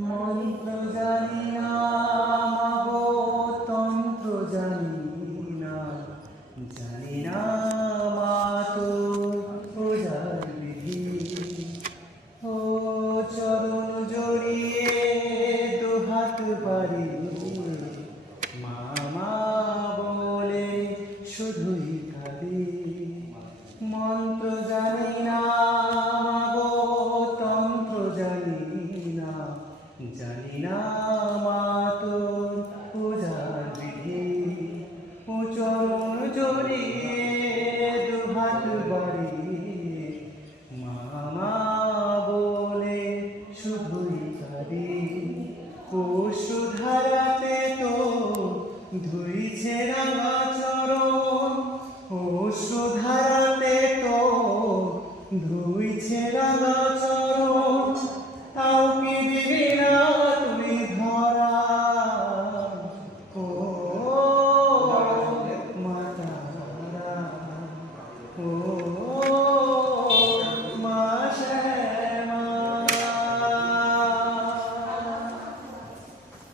মন্ত্র জানি না মাগো, তন্ত্র জানি না, জানি না মা তোর পূজার বিধি। ও চরণ জড়িয়ে দুহাত বাড়িয়ে মা মা বলে শুধুই কাঁদি। মন্ত্র জানি না মাগো, তন্ত্র জানি না, জানি না মা তোর পূজার বিধি। ও চরণ জড়িয়ে দুহাত বাড়িয়ে মা মা বলে শুধুই কাঁদি। পশু ধারাতে তো ধুইছে রাঙা চরণ, পশু ধারাতে তো ধুইছে রাঙা চরণ, তাও কি দিবি